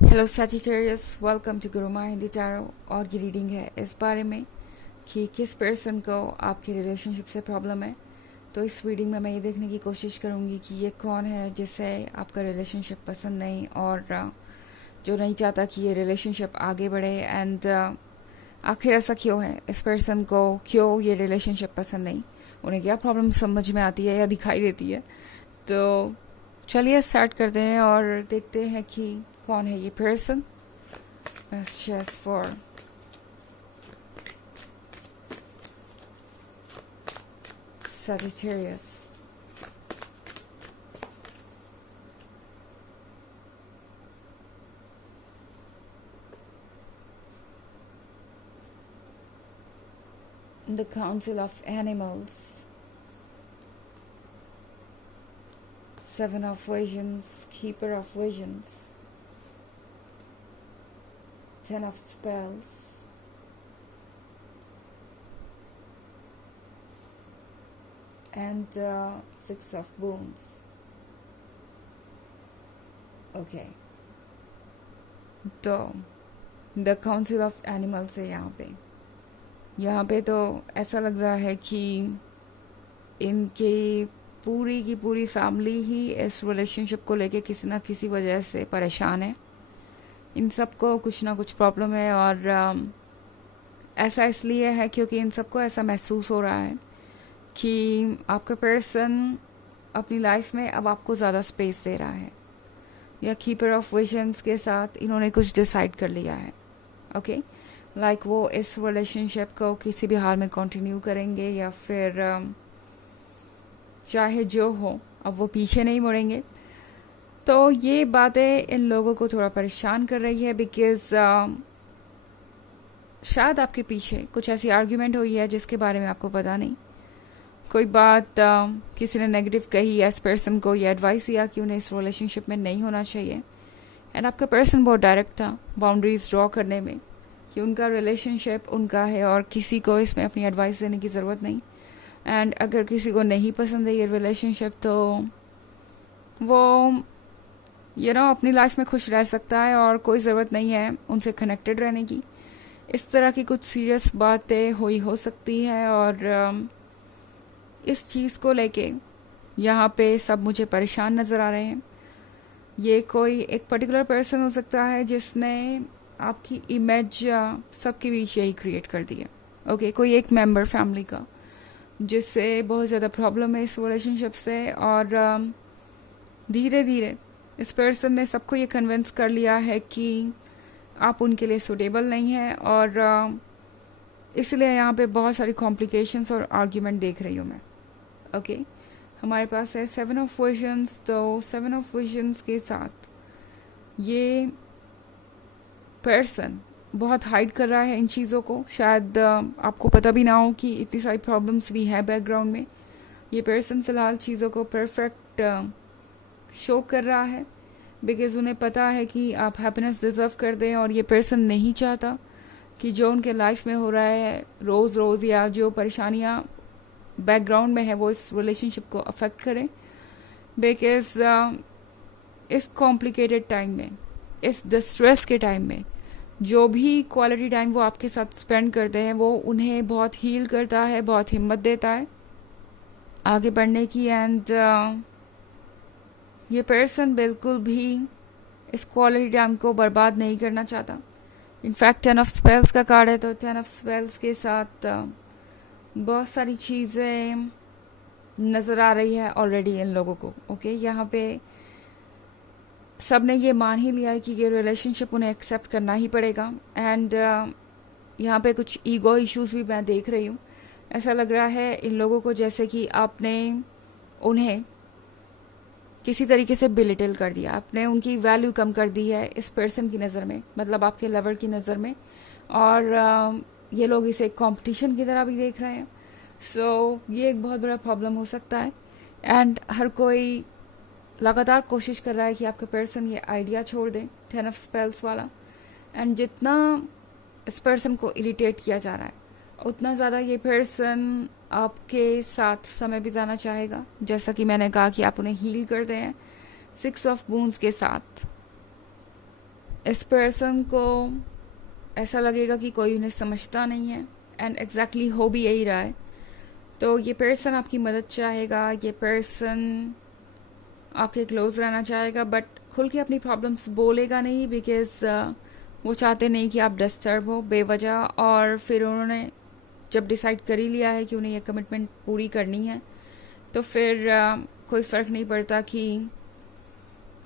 Hello Sagittarius, welcome to गुरु माँ Hindi tarot. और की रीडिंग है इस बारे में कि किस पर्सन को आपके रिलेशनशिप से प्रॉब्लम है। तो इस रीडिंग में मैं ये देखने की कोशिश करूँगी कि ये कौन है जिसे आपका रिलेशनशिप पसंद नहीं, और जो नहीं चाहता कि ये रिलेशनशिप आगे बढ़े। एंड आखिर ऐसा क्यों है, इस पर्सन को क्यों ये रिलेशनशिप पसंद नहीं, उन्हें क्या प्रॉब्लम समझ में आती है या दिखाई देती है। तो चलिए स्टार्ट करते हैं और देखते हैं कि कौन है ये person. Let's just for Sagittarius. The Council of Animals. Seven of Visions, Keeper of Visions. Ten of Spells. And Six of Boons. Okay. तो द काउंसिल ऑफ एनिमल्स है यहाँ पे तो ऐसा लग रहा है कि इनके पूरी की पूरी फैमिली ही इस रिलेशनशिप को लेके किसी ना किसी वजह से परेशान है। इन सबको कुछ ना कुछ प्रॉब्लम है, और ऐसा इसलिए है क्योंकि इन सबको ऐसा महसूस हो रहा है कि आपका पर्सन अपनी लाइफ में अब आपको ज़्यादा स्पेस दे रहा है, या कीपर ऑफ विजन्स के साथ इन्होंने कुछ डिसाइड कर लिया है। ओके, लाइक वो इस रिलेशनशिप को किसी भी हाल में कंटिन्यू करेंगे, या फिर चाहे जो हो अब वो पीछे नहीं मुड़ेंगे। तो ये बातें इन लोगों को थोड़ा परेशान कर रही है, बिकॉज शायद आपके पीछे कुछ ऐसी आर्ग्यूमेंट हुई है जिसके बारे में आपको पता नहीं। कोई बात किसी ने नेगेटिव कही, इस पर्सन को ये एडवाइस दिया कि उन्हें इस रिलेशनशिप में नहीं होना चाहिए। एंड आपका पर्सन बहुत डायरेक्ट था बाउंड्रीज ड्रॉ करने में कि उनका रिलेशनशिप उनका है और किसी को इसमें अपनी एडवाइस देने की ज़रूरत नहीं। एंड अगर किसी को नहीं पसंद है ये रिलेशनशिप, तो वो अपनी लाइफ में खुश रह सकता है और कोई ज़रूरत नहीं है उनसे कनेक्टेड रहने की। इस तरह की कुछ सीरियस बातें हुई हो सकती है, और इस चीज़ को लेके यहाँ पे सब मुझे परेशान नज़र आ रहे हैं। ये कोई एक पर्टिकुलर पर्सन हो सकता है जिसने आपकी इमेज सबके बीच यही क्रिएट कर दी है। ओके, कोई एक मेंबर फैमिली का जिससे बहुत ज़्यादा प्रॉब्लम है इस रिलेशनशिप से, और धीरे धीरे इस पर्सन ने सबको ये कन्विंस कर लिया है कि आप उनके लिए सूटेबल नहीं हैं, और इसलिए यहाँ पे बहुत सारी कॉम्प्लिकेशंस और आर्ग्यूमेंट देख रही हूँ मैं। ओके, हमारे पास है सेवन ऑफ विजन्स। तो सेवन ऑफ विजन्स के साथ ये पर्सन बहुत हाइड कर रहा है इन चीज़ों को। शायद आपको पता भी ना हो कि इतनी सारी प्रॉब्लम्स भी हैं बैकग्राउंड में। ये पर्सन फ़िलहाल चीज़ों को परफेक्ट शो कर रहा है, बिकॉज उन्हें पता है कि आप हैप्पीनेस डिज़र्व कर दें, और ये पर्सन नहीं चाहता कि जो उनके लाइफ में हो रहा है रोज़ रोज़, या जो परेशानियाँ बैकग्राउंड में है, वो इस रिलेशनशिप को अफेक्ट करें। बिकॉज इस कॉम्प्लिकेटेड टाइम में, इस डिस्ट्रेस के टाइम में, जो भी क्वालिटी टाइम वो आपके साथ स्पेंड करते हैं वो उन्हें बहुत हील करता है, बहुत हिम्मत देता है आगे बढ़ने की। एंड ये पर्सन बिल्कुल भी इस क्वालिटी टाइम को बर्बाद नहीं करना चाहता। इनफैक्ट 10 ऑफ स्पेल्स का कार्ड है, तो 10 ऑफ स्पेल्स के साथ बहुत सारी चीज़ें नज़र आ रही है ऑलरेडी इन लोगों को। ओके, यहाँ पे सब ने ये मान ही लिया है कि ये रिलेशनशिप उन्हें एक्सेप्ट करना ही पड़ेगा। एंड यहाँ पे कुछ ईगो इश्यूज भी मैं देख रही हूँ। ऐसा लग रहा है इन लोगों को जैसे कि आपने उन्हें किसी तरीके से बिलिटिल कर दिया, आपने उनकी वैल्यू कम कर दी है इस पर्सन की नज़र में, मतलब आपके लवर की नज़र में। और ये लोग इसे कंपटीशन की तरह भी देख रहे हैं। सो ये एक बहुत बड़ा प्रॉब्लम हो सकता है। एंड हर कोई लगातार कोशिश कर रहा है कि आपका पर्सन ये आइडिया छोड़ दे, 10 ऑफ स्पेल्स वाला। एंड जितना इस पर्सन को इरिटेट किया जा रहा है, उतना ज़्यादा ये पर्सन आपके साथ समय बिताना चाहेगा। जैसा कि मैंने कहा कि आप उन्हें हील करते हैं 6 ऑफ बून्स के साथ। इस पर्सन को ऐसा लगेगा कि कोई उन्हें समझता नहीं है, एंड एग्जैक्टली हो भी यही रहा है। तो ये पर्सन आपकी मदद चाहेगा, ये पर्सन आपके क्लोज रहना चाहेगा, बट खुल के अपनी प्रॉब्लम्स बोलेगा नहीं, बिकॉज वो चाहते नहीं कि आप डिस्टर्ब हो बेवजह। और फिर उन्होंने जब डिसाइड कर ही लिया है कि उन्हें ये कमिटमेंट पूरी करनी है, तो फिर कोई फ़र्क नहीं पड़ता कि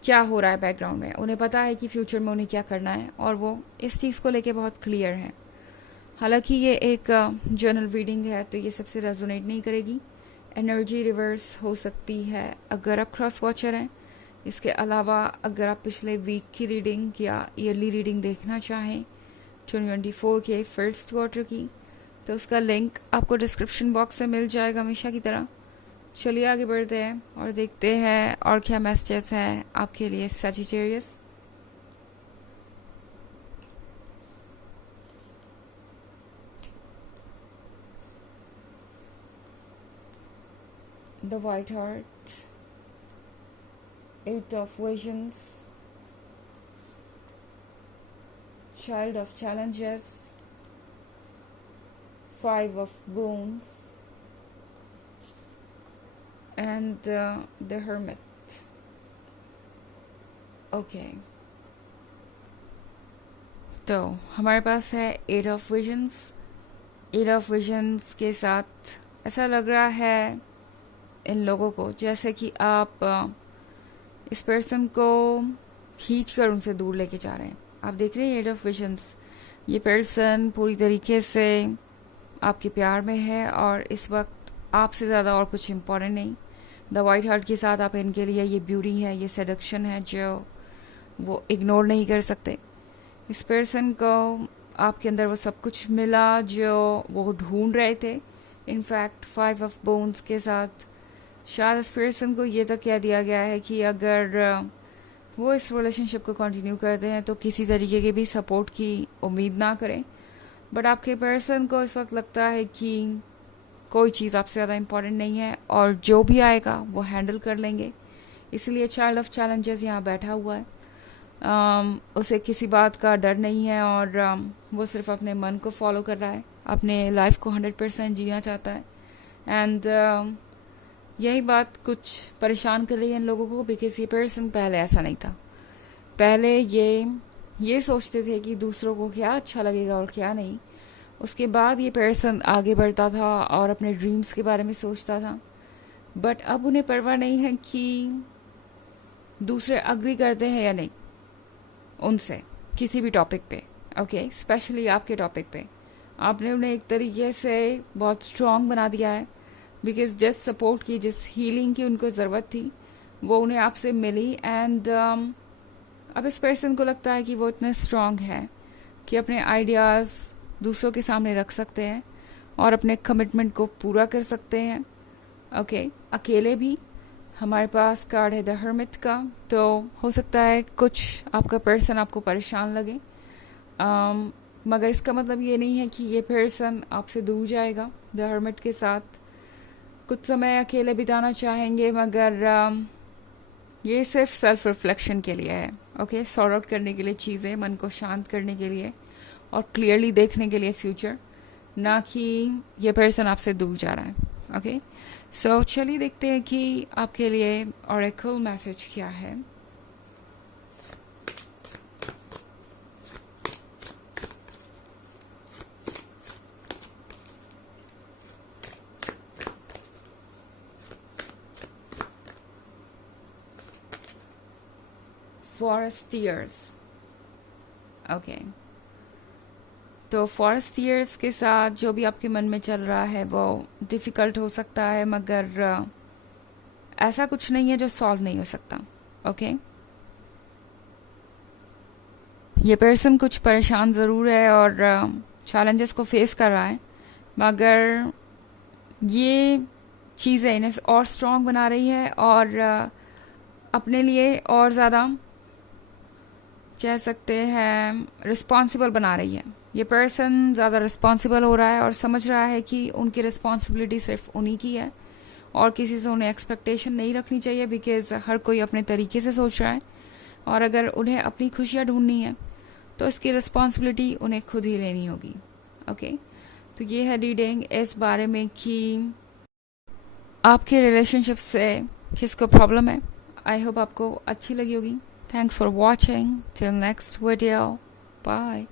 क्या हो रहा है बैकग्राउंड में। उन्हें पता है कि फ्यूचर में उन्हें क्या करना है, और वो इस चीज़ को लेके बहुत क्लियर है। हालांकि ये एक जर्नल रीडिंग है, तो ये सबसे रेजोनेट नहीं करेगी। एनर्जी रिवर्स हो सकती है अगर आप क्रॉस वॉचर हैं। इसके अलावा अगर आप पिछले वीक की रीडिंग या ईयरली रीडिंग देखना चाहें 2024 के फर्स्ट क्वार्टर की, तो उसका लिंक आपको डिस्क्रिप्शन बॉक्स में मिल जाएगा हमेशा की तरह। चलिए आगे बढ़ते हैं और देखते हैं और क्या मैसेजेस हैं आपके लिए Sagittarius. The White Heart, Eight of Visions, Child of Challenges, Five of Wands, and the Hermit. Okay. तो हमारे पास है eight of visions. Eight of visions के साथ ऐसा लग रहा है इन लोगों को जैसे कि आप इस पर्सन को खींच कर उनसे दूर लेके जा रहे हैं। आप देख रहे हैं एट ऑफ विजन्स, ये पर्सन पूरी तरीके से आपके प्यार में है और इस वक्त आपसे ज़्यादा और कुछ इम्पोर्टेंट नहीं। द वाइट हार्ट के साथ आप इनके लिए ये ब्यूटी है, ये सेडक्शन है जो वो इग्नोर नहीं कर सकते। इस पर्सन को आपके अंदर वो सब कुछ मिला जो वो ढूंढ रहे थे। इनफैक्ट 5 ऑफ बोन्स के साथ शायद इस पर्सन को ये तक कह दिया गया है कि अगर वो इस रिलेशनशिप को कंटिन्यू करते हैं तो किसी तरीके के भी सपोर्ट की उम्मीद ना करें। बट आपके पर्सन को इस वक्त लगता है कि कोई चीज़ आपसे ज़्यादा इम्पोर्टेंट नहीं है और जो भी आएगा वो हैंडल कर लेंगे। इसलिए चाइल्ड ऑफ चैलेंजेस यहाँ बैठा हुआ है। उसे किसी बात का डर नहीं है और वो सिर्फ अपने मन को फॉलो कर रहा है, अपने लाइफ को 100% जीना चाहता है। एंड यही बात कुछ परेशान कर रही है इन लोगों को, बिकॉज ये पर्सन पहले ऐसा नहीं था। पहले ये सोचते थे कि दूसरों को क्या अच्छा लगेगा और क्या नहीं। उसके बाद ये पर्सन आगे बढ़ता था और अपने ड्रीम्स के बारे में सोचता था। बट अब उन्हें परवाह नहीं है कि दूसरे अग्री करते हैं या नहीं उनसे किसी भी टॉपिक पे। ओके, स्पेशली आपके टॉपिक पे आपने उन्हें एक तरीके से बहुत स्ट्रॉन्ग बना दिया है, बिकॉज जिस सपोर्ट की, जिस हीलिंग की उनको ज़रूरत थी वो उन्हें आपसे मिली। एंड अब इस पर्सन को लगता है कि वो इतने स्ट्रॉन्ग है कि अपने आइडियाज़ दूसरों के सामने रख सकते हैं और अपने कमिटमेंट को पूरा कर सकते हैं। ओके, अकेले भी। हमारे पास कार्ड है द हर्मिट का, तो हो सकता है कुछ आपका पर्सन आपको परेशान लगे, मगर इसका मतलब ये नहीं है कि ये पर्सन आपसे दूर जाएगा। द हर्मिट के साथ कुछ समय अकेले बिताना चाहेंगे, मगर ये सिर्फ सेल्फ रिफ्लेक्शन के लिए है। ओके, सॉर्ट आउट करने के लिए चीज़ें, मन को शांत करने के लिए और क्लियरली देखने के लिए फ्यूचर, ना कि ये पर्सन आपसे दूर जा रहा है। ओके, सो चलिए देखते हैं कि आपके लिए ऑरेकल मैसेज क्या है। फॉरेस्टियर्स। ओके, तो फॉरेस्टियर्स के साथ जो भी आपके मन में चल रहा है वो डिफ़िकल्ट हो सकता है, मगर ऐसा कुछ नहीं है जो सॉल्व नहीं हो सकता। ओके, ये पर्सन कुछ परेशान ज़रूर है और चैलेंजेस को फेस कर रहा है, मगर ये चीज़ें इन्हें और स्ट्रॉन्ग बना रही है और अपने लिए और ज़्यादा कह सकते हैं रिस्पॉन्सिबल बना रही है। ये पर्सन ज़्यादा रिस्पॉन्सिबल हो रहा है और समझ रहा है कि उनकी रिस्पॉन्सिबिलिटी सिर्फ उन्हीं की है और किसी से उन्हें एक्सपेक्टेशन नहीं रखनी चाहिए, बिकॉज हर कोई अपने तरीके से सोच रहा है। और अगर उन्हें अपनी खुशियाँ ढूंढनी है तो इसकी रिस्पॉन्सिबिलिटी उन्हें खुद ही लेनी होगी। ओके, तो ये है रीडिंग इस बारे में कि आपके रिलेशनशिप से किसको प्रॉब्लम है। आई होप आपको अच्छी लगी होगी। Thanks for watching, till next video, bye.